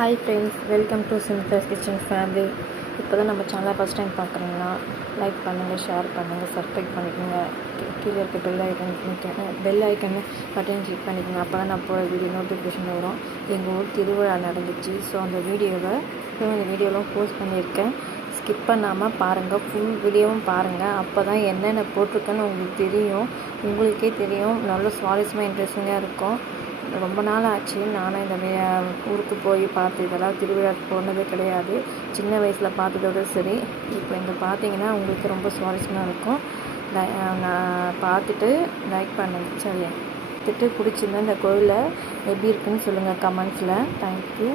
Hi friends, welcome to symbols kitchen family. இப்போ தான் நம்ம சேனலை ஃபஸ்ட் டைம் பார்க்குறீங்கன்னா லைக் பண்ணுங்கள், ஷேர் பண்ணுங்கள், சப்ஸ்கிரைப் பண்ணிக்கோங்க. கீழே இருக்க பெல் ஐக்கன் பட்டன் கிளிக் பண்ணிக்கோங்க. அப்போ தான் நான் போகிற வீடியோ நோட்டிஃபிகேஷன் வரும். எங்கள் ஊர் திருவிழா நடந்துச்சு. ஸோ அந்த வீடியோலாம் போஸ்ட் பண்ணியிருக்கேன். ஸ்கிப் பண்ணாமல் பாருங்கள், ஃபுல் வீடியோவும் பாருங்கள். அப்போ தான் என்னென்ன போட்டிருக்கேன்னு உங்களுக்கே தெரியும். நல்ல சுவாரஸ்யமாக இன்ட்ரெஸ்டிங்காக இருக்கும். ரொம்ப நாள் ஆச்சு நானும் இந்த ஊருக்கு போய் பார்த்து, இதெல்லாம் திருவிழாவுக்கு போனதே கிடையாது. சின்ன வயசில் பார்த்ததோட சரி. இப்போ இங்கே பார்த்தீங்கன்னா உங்களுக்கு ரொம்ப சுவாரஸ்யமாக இருக்கும். நான் பார்த்துட்டு லைக் பண்ணுங்கள். சரி, பார்த்துட்டு பிடிச்சிருந்தா இந்த கோயிலில் எப்படி இருக்குன்னு சொல்லுங்கள் கமெண்ட்ஸில். தேங்க்யூ.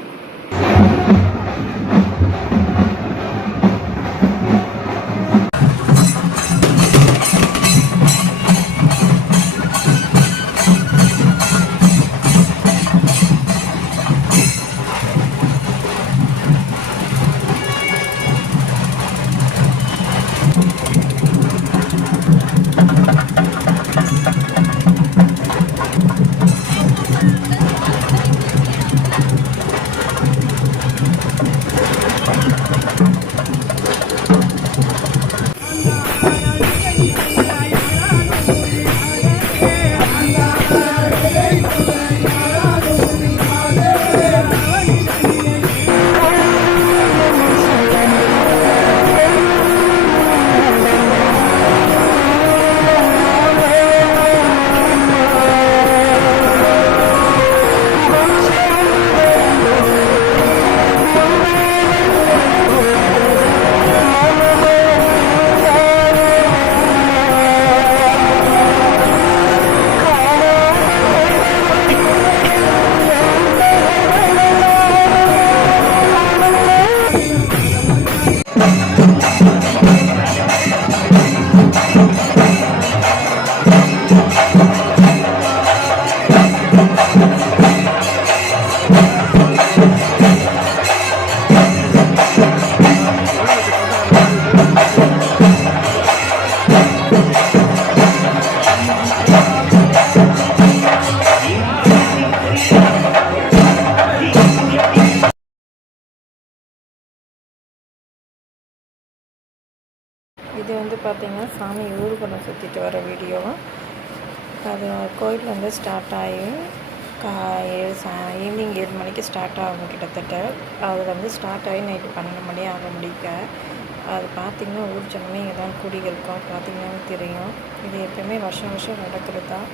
இது பார்த்திங்கன்னா சாமி ஊர்வலம் சுற்றிட்டு வர வீடியோ. அது கோயில் ஸ்டார்ட் ஆகி ஈவினிங் 7 மணிக்கு ஸ்டார்ட் ஆகும் கிட்டத்தட்ட. அது ஸ்டார்ட் ஆகி நைட்டு 12 மணி ஆக முடிக்க. அது பார்த்திங்கன்னா ஊர் ஜனமே இங்கே தான் இருக்கும். பார்த்திங்கன்னா தெரியும். இது எப்பவுமே வருஷம் நடக்கிறது தான்.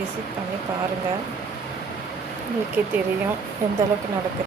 விசிட் பண்ணி பாருங்கள், உங்களுக்கே தெரியும் எந்த அளவுக்கு நடக்குது.